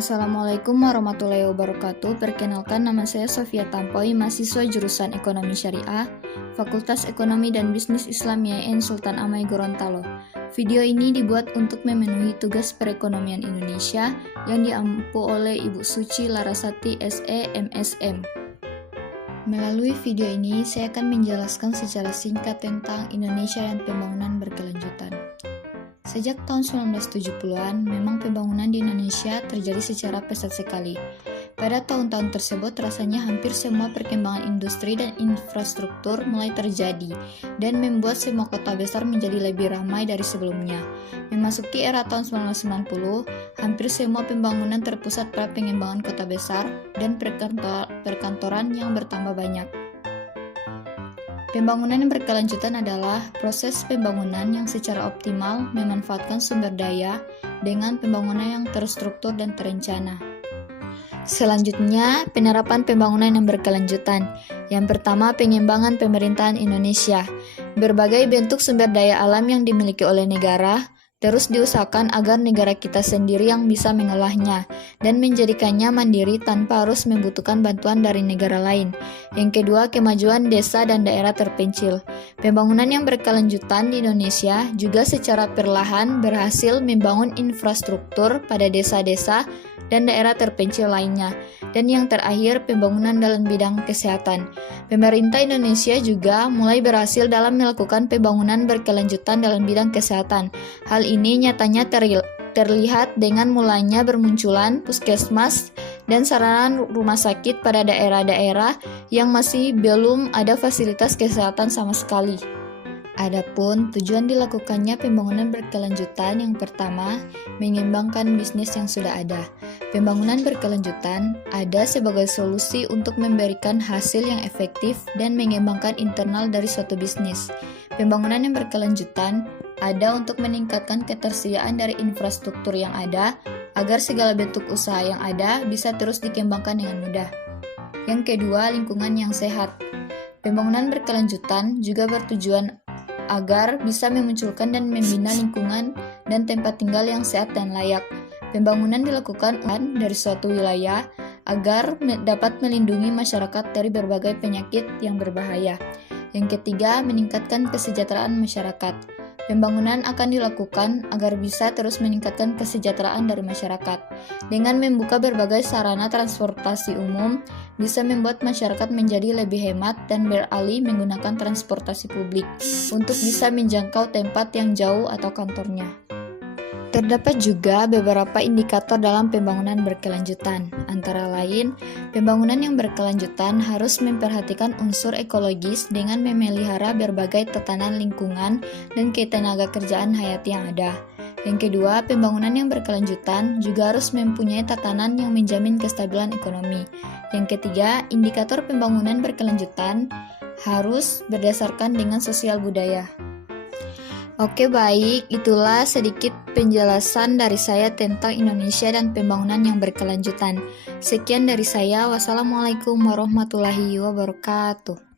Assalamualaikum warahmatullahi wabarakatuh. Perkenalkan, nama saya Sofia Tampoy, mahasiswa jurusan Ekonomi Syariah, Fakultas Ekonomi dan Bisnis Islam YN Sultan Amai Gorontalo. Video ini dibuat untuk memenuhi tugas perekonomian Indonesia yang diampu oleh Ibu Suci Larasati SE MSM. Melalui video ini, saya akan menjelaskan secara singkat tentang Indonesia dan pembangunan berkelanjutan. Sejak tahun 1970-an, memang pembangunan di Indonesia terjadi secara pesat sekali. Pada tahun-tahun tersebut, rasanya hampir semua perkembangan industri dan infrastruktur mulai terjadi, dan membuat semua kota besar menjadi lebih ramai dari sebelumnya. Memasuki era tahun 1990, hampir semua pembangunan terpusat pada pengembangan kota besar dan perkantoran yang bertambah banyak. Pembangunan yang berkelanjutan adalah proses pembangunan yang secara optimal memanfaatkan sumber daya dengan pembangunan yang terstruktur dan terencana. Selanjutnya, penerapan pembangunan yang berkelanjutan. Yang pertama, pengembangan pemerintahan Indonesia. Berbagai bentuk sumber daya alam yang dimiliki oleh negara terus diusahakan agar negara kita sendiri yang bisa mengolahnya dan menjadikannya mandiri tanpa harus membutuhkan bantuan dari negara lain. Yang kedua, kemajuan desa dan daerah terpencil. Pembangunan yang berkelanjutan di Indonesia juga secara perlahan berhasil membangun infrastruktur pada desa-desa dan daerah terpencil lainnya. Dan yang terakhir, pembangunan dalam bidang kesehatan. Pemerintah Indonesia juga mulai berhasil dalam melakukan pembangunan berkelanjutan dalam bidang kesehatan. Hal ini nyatanya terlihat dengan mulainya bermunculan puskesmas dan sarana rumah sakit pada daerah-daerah yang masih belum ada fasilitas kesehatan sama sekali. Adapun tujuan dilakukannya pembangunan berkelanjutan, yang pertama, mengembangkan bisnis yang sudah ada. Pembangunan berkelanjutan ada sebagai solusi untuk memberikan hasil yang efektif dan mengembangkan internal dari suatu bisnis. Pembangunan yang berkelanjutan ada untuk meningkatkan ketersediaan dari infrastruktur yang ada agar segala bentuk usaha yang ada bisa terus dikembangkan dengan mudah. Yang kedua, lingkungan yang sehat. Pembangunan berkelanjutan juga bertujuan agar bisa memunculkan dan membina lingkungan dan tempat tinggal yang sehat dan layak. Pembangunan dilakukan dari suatu wilayah agar dapat melindungi masyarakat dari berbagai penyakit yang berbahaya. Yang ketiga, meningkatkan kesejahteraan masyarakat. Pembangunan akan dilakukan agar bisa terus meningkatkan kesejahteraan dari masyarakat. Dengan membuka berbagai sarana transportasi umum, bisa membuat masyarakat menjadi lebih hemat dan beralih menggunakan transportasi publik untuk bisa menjangkau tempat yang jauh atau kantornya. Terdapat juga beberapa indikator dalam pembangunan berkelanjutan. Antara lain, pembangunan yang berkelanjutan harus memperhatikan unsur ekologis dengan memelihara berbagai tatanan lingkungan dan ketenaga kerjaan hayati yang ada. Yang kedua, pembangunan yang berkelanjutan juga harus mempunyai tatanan yang menjamin kestabilan ekonomi. Yang ketiga, indikator pembangunan berkelanjutan harus berdasarkan dengan sosial budaya. Oke, baik, itulah sedikit penjelasan dari saya tentang Indonesia dan pembangunan yang berkelanjutan. Sekian dari saya, wassalamualaikum warahmatullahi wabarakatuh.